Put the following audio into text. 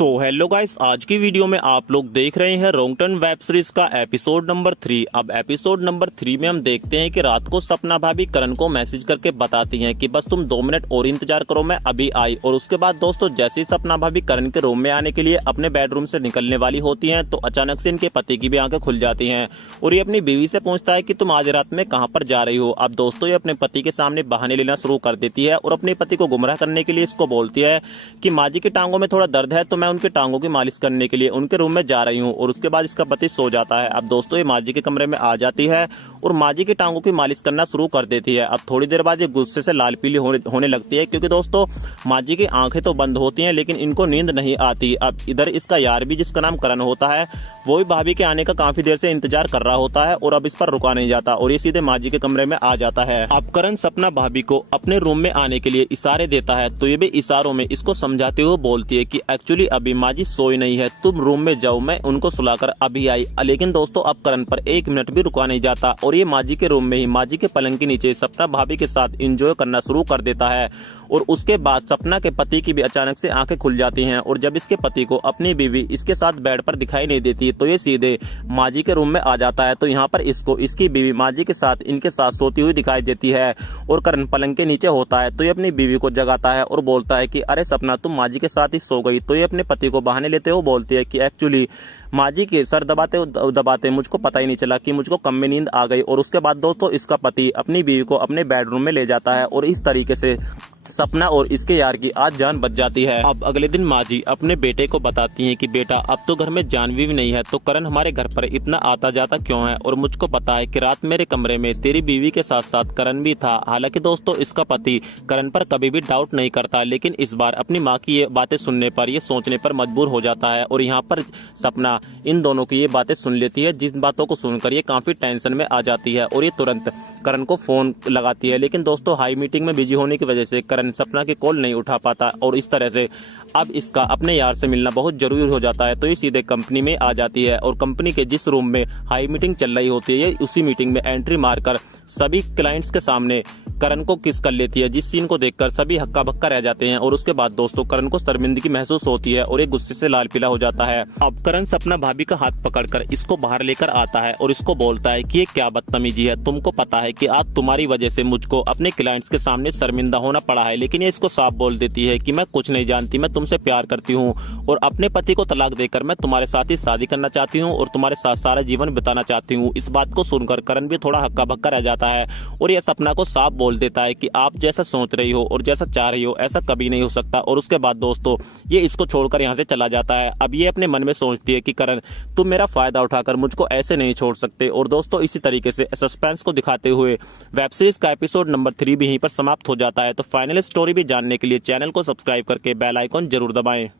तो hello guys, आज की वीडियो में आप लोग देख रहे हैं रॉन्ग टर्न वेब सीरीज का एपिसोड नंबर 3। अब एपिसोड नंबर 3 में हम देखते हैं कि रात को सपना भाभी करण को मैसेज करके बताती हैं कि बस तुम 2 मिनट और इंतजार करो, मैं अभी आई। और उसके बाद दोस्तों जैसे ही सपना भाभी करण के रूम में आने के लिए अपने बेडरूम से निकलने वाली होती हैं तो अचानक से इनके पति की भी आंखें खुल जाती हैं और ये अपनी बीवी से पूछता है कि तुम आज रात में कहाँ पर जा रही हो। अब दोस्तों ये अपने पति के सामने बहाने लेना शुरू कर देती है और अपने पति को गुमराह करने के लिए इसको बोलती है कि माँ जी की टांगों में थोड़ा दर्द है तो मैं उनके टांगों की मालिश करने के लिए उनके रूम में जा रही हूँ। और उसके बाद इसका पति सो जाता है। अब दोस्तों ये माँ जी के कमरे में आ जाती है और माँ जी की टांगों की मालिश करना शुरू कर देती है। अब थोड़ी देर बाद ये गुस्से से लाल पीली होने लगती है क्योंकि दोस्तों माँ जी की आंखें तो बंद होती हैं लेकिन इनको नींद नहीं आती। अब इधर इसका यार भी जिसका नाम करण होता है वो भी भाभी के आने का काफी देर से इंतजार कर रहा होता है और अब इस पर रुका नहीं जाता और ये सीधे माँ जी के कमरे में आ जाता है। अब करण सपना भाभी को अपने रूम में आने के लिए इशारे देता है तो ये भी इशारों में इसको समझाते हुए बोलती है कि एक्चुअली अभी माँ जी सोई नहीं है, तुम रूम में जाओ, मैं उनको सुलाकर अभी आई। लेकिन दोस्तों अब करण पर 1 मिनट भी रुका नहीं जाता और ये माँ जी के रूम में ही माँ जी के पलंग के नीचे सपना भाभी के साथ एंजॉय करना शुरू कर देता है। और उसके बाद सपना के पति की भी अचानक से आंखें खुल जाती हैं और जब इसके पति को अपनी बीवी इसके साथ बेड पर दिखाई नहीं देती तो ये सीधे माँ जी के रूम में आ जाता है। तो यहाँ पर इसको इसकी बीवी माँ जी के साथ इनके साथ सोती हुई दिखाई देती है और करण पलंग के नीचे होता है तो ये अपनी बीवी को जगाता है और बोलता है कि अरे सपना, तुम माँ जी के साथ ही सो गई। तो ये अपने पति को बहाने लेते हुए बोलती है कि एक्चुअली माँ जी के सर दबाते दबाते मुझको पता ही नहीं चला कि मुझको कम में नींद आ गई। और उसके बाद दोस्तों इसका पति अपनी बीवी को अपने बेडरूम में ले जाता है और इस तरीके से सपना और इसके यार की आज जान बच जाती है। अब अगले दिन माँ जी अपने बेटे को बताती हैं कि बेटा अब तो घर में जानवी भी नहीं है तो करण हमारे घर पर इतना आता जाता क्यों है, और मुझको पता है कि रात मेरे कमरे में तेरी बीवी के साथ साथ करण भी था। हालांकि दोस्तों इसका पति करण पर कभी भी डाउट नहीं करता लेकिन इस बार अपनी माँ की ये बातें सुनने पर ये सोचने पर मजबूर हो जाता है और यहाँ पर सपना इन दोनों की ये बातें सुन लेती है जिन बातों को सुनकर ये काफी टेंशन में आ जाती है और ये तुरंत करण को फोन लगाती है। लेकिन दोस्तों हाई मीटिंग में बिजी होने की वजह से करण सपना की कॉल नहीं उठा पाता और इस तरह से अब इसका अपने यार से मिलना बहुत जरूरी हो जाता है। तो ये सीधे कंपनी में आ जाती है और कंपनी के जिस रूम में हाई मीटिंग चल रही होती है उसी मीटिंग में एंट्री मारकर सभी क्लाइंट्स के सामने करण को किस कर लेती है, जिस सीन को देखकर सभी हक्का बक्का रह जाते हैं। और उसके बाद दोस्तों करण को शर्मिंदगी महसूस होती है और ये गुस्से से लाल पीला हो जाता है। अब करण सपना भाभी का हाथ पकड़कर इसको बाहर लेकर आता है और इसको बोलता है कि ये क्या बदतमीजी है, तुमको पता है कि आज तुम्हारी वजह से मुझको अपने क्लाइंट्स के सामने शर्मिंदा होना पड़ा है। लेकिन ये इसको साफ बोल देती है कि मैं कुछ नहीं जानती, मैं तुमसे प्यार करती हूँ और अपने पति को तलाक देकर मैं तुम्हारे साथ ही शादी करना चाहती हूँ और तुम्हारे साथ सारा जीवन बिताना चाहती हूँ। इस बात को सुनकर करण भी थोड़ा हक्का बक्का रह जाता है और यह सपना को साफ बोल देता है कि आप जैसा सोच रही हो और जैसा चाह रही हो ऐसा कभी नहीं हो सकता। और उसके बाद दोस्तों ये इसको छोड़कर यहाँ से चला जाता है। अब ये अपने मन में सोचती है कि करण तुम मेरा फायदा उठाकर मुझको ऐसे नहीं छोड़ सकते। और दोस्तों इसी तरीके से सस्पेंस को दिखाते हुए वेब सीरीज का एपिसोड नंबर 3 भी यहीं पर समाप्त हो जाता है। तो फाइनल स्टोरी भी जानने के लिए चैनल को सब्सक्राइब करके बेल आइकॉन जरूर दबाएं।